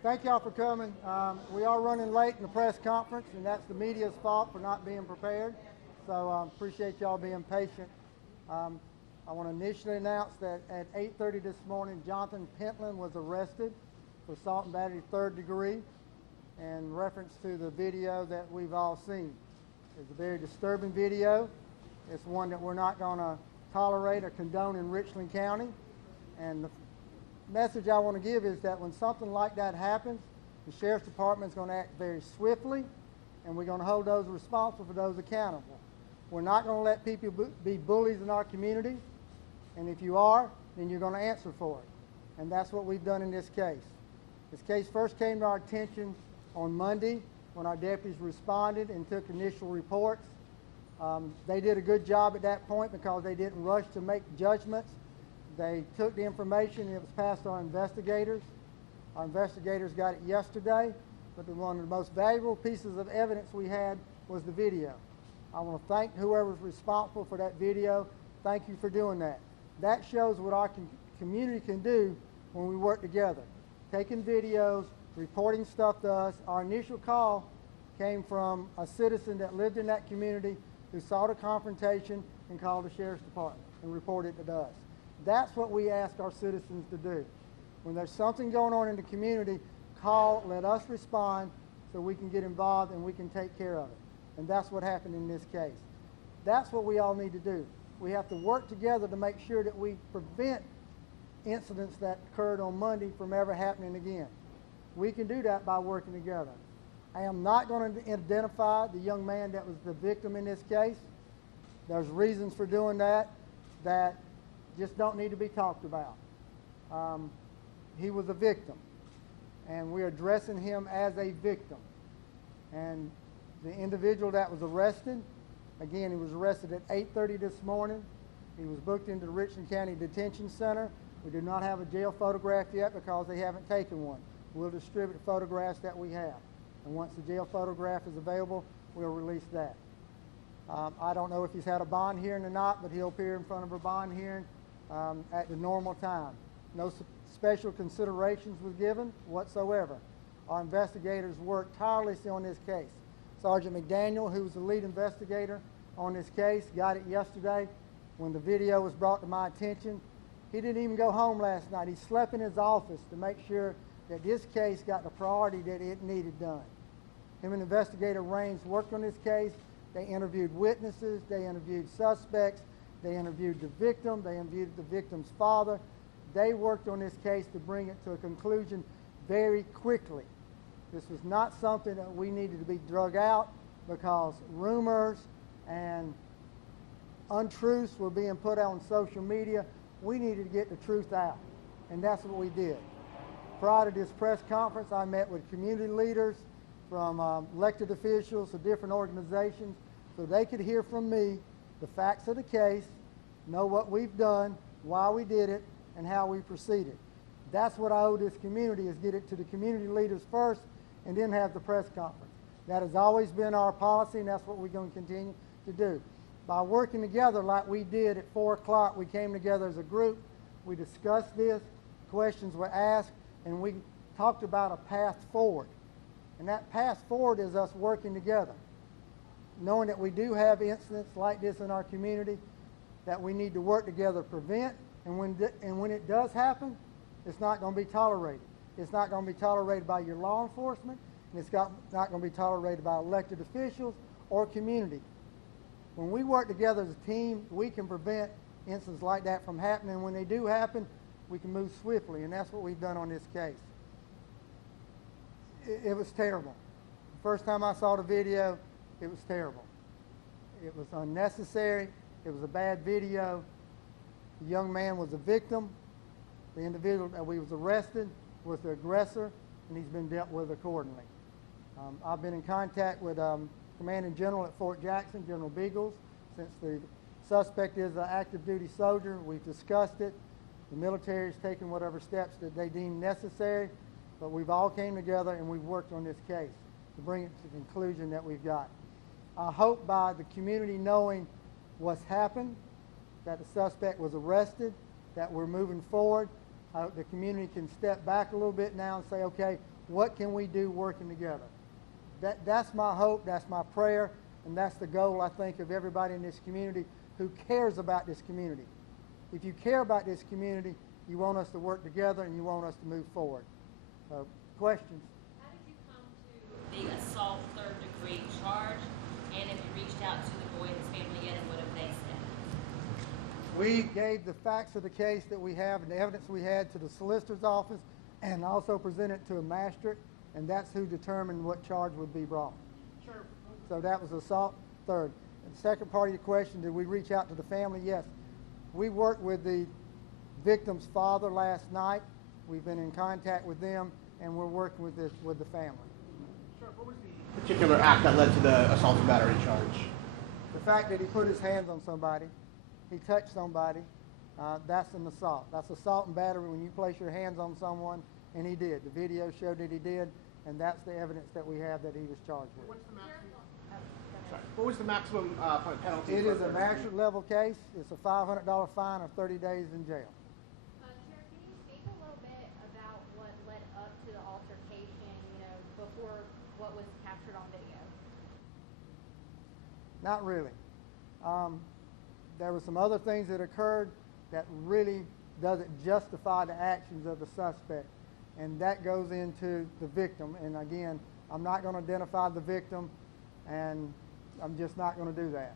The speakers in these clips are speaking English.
Thank y'all for coming. We are running late in the press conference, and that's the media's fault for not being prepared. So appreciate y'all being patient. I want to initially announce that at 8:30 this morning, Jonathan Pentland was arrested for assault and battery 3rd degree, in reference to the video that we've all seen. It's a very disturbing video. It's one that we're not going to tolerate or condone in Richland County. And the message I want to give is that when something like that happens, the Sheriff's Department is going to act very swiftly, and we're going to hold those responsible for those accountable. We're not going to let people be bullies in our community, and if you are, then you're going to answer for it. And that's what we've done in this case. This case first came to our attention on Monday when our deputies responded and took initial reports. They did a good job at that point because they didn't rush to make judgments. They took the information and it was passed to our investigators. Our investigators got it yesterday, but one of the most valuable pieces of evidence we had was the video. I want to thank whoever's responsible for that video. Thank you for doing that. That shows what our community can do when we work together. Taking videos, reporting stuff to us. Our initial call came from a citizen that lived in that community who saw the confrontation and called the Sheriff's Department and reported it to us. That's what we ask our citizens to do. When there's something going on in the community, call, let us respond so we can get involved and we can take care of it. And that's what happened in this case. That's what we all need to do. We have to work together to make sure that we prevent incidents that occurred on Monday from ever happening again. We can do that by working together. I am not going to identify the young man that was the victim in this case. There's reasons for doing that just don't need to be talked about. He was a victim, and we're addressing him as a victim. And the individual that was arrested, again, he was arrested at 8:30 this morning. He was booked into the Richland County Detention Center. We do not have a jail photograph yet because they haven't taken one. We'll distribute photographs that we have. And once the jail photograph is available, we'll release that. I don't know if he's had a bond hearing or not, but he'll appear in front of a bond hearing at the normal time. No special considerations was given whatsoever. Our investigators worked tirelessly on this case. Sergeant McDaniel, who was the lead investigator on this case, got it yesterday when the video was brought to my attention. He didn't even go home last night. He slept in his office to make sure that this case got the priority that it needed done. Him and investigator Raines worked on this case. They interviewed witnesses, they interviewed suspects, they interviewed the victim, they interviewed the victim's father. They worked on this case to bring it to a conclusion very quickly. This was not something that we needed to be drug out because rumors and untruths were being put out on social media. We needed to get the truth out, and that's what we did. Prior to this press conference, I met with community leaders from elected officials of different organizations so they could hear from me the facts of the case, know what we've done, why we did it, and how we proceeded. That's what I owe this community, is get it to the community leaders first and then have the press conference. That has always been our policy, and that's what we're going to continue to do. By working together like we did at 4 o'clock, we came together as a group, we discussed this, questions were asked, and we talked about a path forward. And that path forward is us working together, knowing that we do have incidents like this in our community that we need to work together to prevent, and when it does happen, it's not going to be tolerated. It's not going to be tolerated by your law enforcement, and it's not going to be tolerated by elected officials or community. When we work together as a team, we can prevent incidents like that from happening. When they do happen, we can move swiftly, and that's what we've done on this case. It was terrible. The first time I saw the video, it was terrible. It was unnecessary. It was a bad video. The young man was a victim. The individual that we was arrested was the aggressor, and he's been dealt with accordingly. I've been in contact with Commanding General at Fort Jackson, General Beagles, since the suspect is an active duty soldier. We've discussed it. The military has taken whatever steps that they deem necessary, but we've all came together and we've worked on this case to bring it to the conclusion that we've got. I hope by the community knowing what's happened, that the suspect was arrested, that we're moving forward. I hope the community can step back a little bit now and say, okay, what can we do working together? That's my hope, that's my prayer, and that's the goal, I think, of everybody in this community who cares about this community. If you care about this community, you want us to work together and you want us to move forward. Questions? How did you come to the assault third-degree charge, and if you reached out to the boy and his family yet, and what have they said? We gave the facts of the case that we have and the evidence we had to the solicitor's office and also presented to a magistrate, and that's who determined what charge would be brought. Sure. So that was assault third. And the second part of your question, did we reach out to the family? Yes. We worked with the victim's father last night. We've been in contact with them, and we're working with the family. Sure. What was the particular act that led to the assault and battery charge? The fact that he put his hands on somebody, he touched somebody, that's an assault. That's assault and battery when you place your hands on someone, and he did. The video showed that he did, and that's the evidence that we have that he was charged with. What's the maximum? Sorry. What was the maximum penalty? It is a magistrate level case. It's a $500 fine or 30 days in jail. Sheriff, can you speak a little bit about what led up to the altercation, before what was captured on video? Not really. There were some other things that occurred that really doesn't justify the actions of the suspect, and that goes into the victim. And again, I'm not going to identify the victim, and I'm just not going to do that.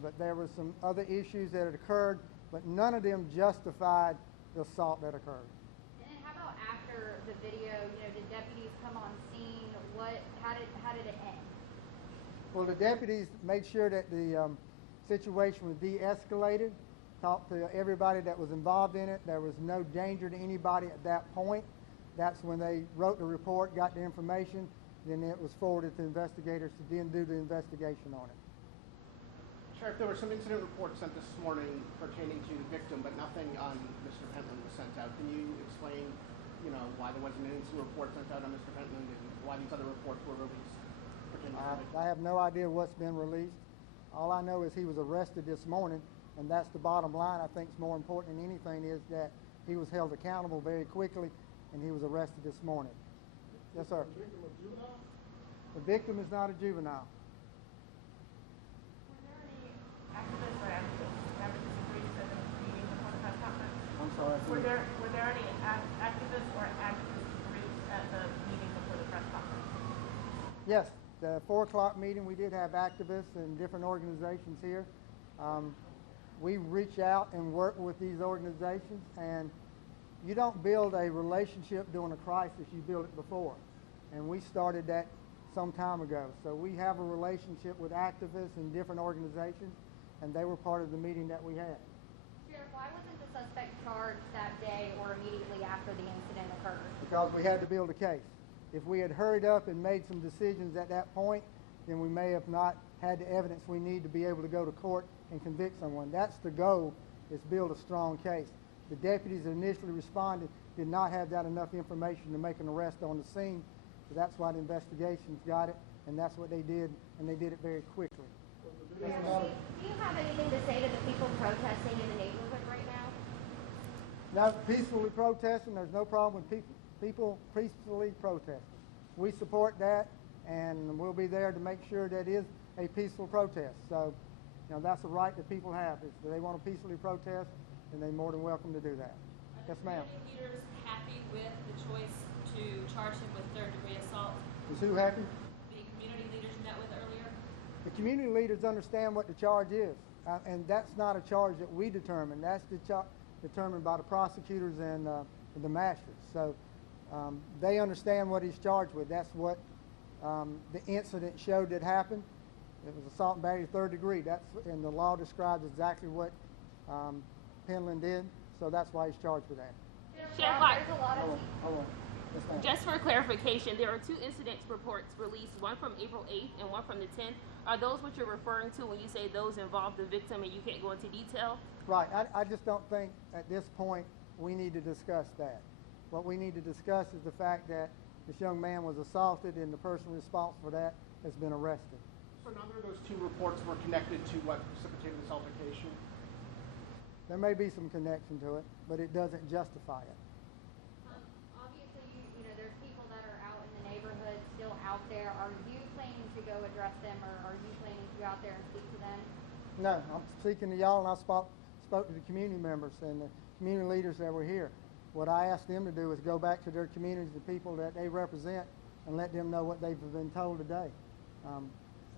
But there were some other issues that had occurred, but none of them justified the assault that occurred. And then how about after the video, did deputies come on scene? How did it end? Well, the deputies made sure that the situation was de-escalated, talked to everybody that was involved in it. There was no danger to anybody at that point. That's when they wrote the report, got the information, then it was forwarded to investigators to then do the investigation on it. Sheriff, there were some incident reports sent this morning pertaining to the victim, but nothing on Mr. Pentland was sent out. Can you explain, why there wasn't an incident report sent out on Mr. Pentland and why these other reports were released pertaining to the victim? I have no idea what's been released. All I know is he was arrested this morning, and that's the bottom line. I think it's more important than anything is that he was held accountable very quickly, and he was arrested this morning. Yes, sir. The victim a juvenile? The victim is not a juvenile. Were there any activists or advocacy groups at the meeting before the press conference? I'm sorry. Were there any activists or advocacy groups at the meeting before the press conference? Yes, the 4 o'clock meeting, we did have activists and different organizations here. We reach out and work with these organizations, and you don't build a relationship during a crisis, you build it before. And we started that some time ago. So we have a relationship with activists and different organizations, and they were part of the meeting that we had. Sheriff, why wasn't the suspect charged that day or immediately after the incident occurred? Because we had to build a case. If we had hurried up and made some decisions at that point, then we may have not had the evidence we need to be able to go to court and convict someone. That's the goal, is build a strong case. The deputies that initially responded did not have that enough information to make an arrest on the scene. So that's why the investigations got it, and that's what they did, and they did it very quickly. Do you have anything to say to the people protesting in the neighborhood right now? Now, peacefully protesting, there's no problem with people peacefully protesting. We support that, and we'll be there to make sure that is a peaceful protest. So, that's a right that people have. If they want to peacefully protest, then they're more than welcome to do that. Yes, ma'am. Are the community leaders happy with the choice to charge him with third-degree assault? Is who happy? The community leaders you met with earlier? The community leaders understand what the charge is, and that's not a charge that we determine. That's determined by the prosecutors and the magistrates. So they understand what he's charged with. That's what the incident showed that happened. It was assault and battery third degree. And the law describes exactly what Penland did, so that's why he's charged with that. Sheriff, there's a lot of... Hold on. Yes, ma'am. Just for clarification, there are 2 incident reports released, one from April 8th and one from the 10th. Are those what you're referring to when you say those involve the victim and you can't go into detail? Right. I just don't think at this point we need to discuss that. What we need to discuss is the fact that this young man was assaulted and the person responsible for that has been arrested. So neither of those 2 reports were connected to what precipitated this altercation? There may be some connection to it, but it doesn't justify it. Obviously, there's people that are are you planning to go address them, or are you planning to go out there and speak to them? No, I'm speaking to y'all, and I spoke to the community members and the community leaders that were here. What I asked them to do is go back to their communities, the people that they represent, and let them know what they've been told today.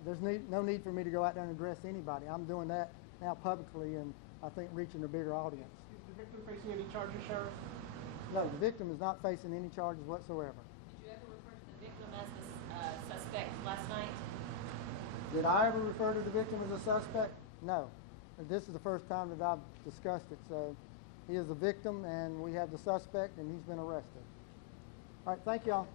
There's no need for me to go out there and address anybody. I'm doing that now publicly, and I think reaching a bigger audience. Is the victim facing any charges, Sheriff? No, the victim is not facing any charges whatsoever. Did you ever refer to the victim as the suspect last night? Did I ever refer to the victim as a suspect? No. This is the first time that I've discussed it. So he is a victim, and we have the suspect, and he's been arrested. All right, thank y'all.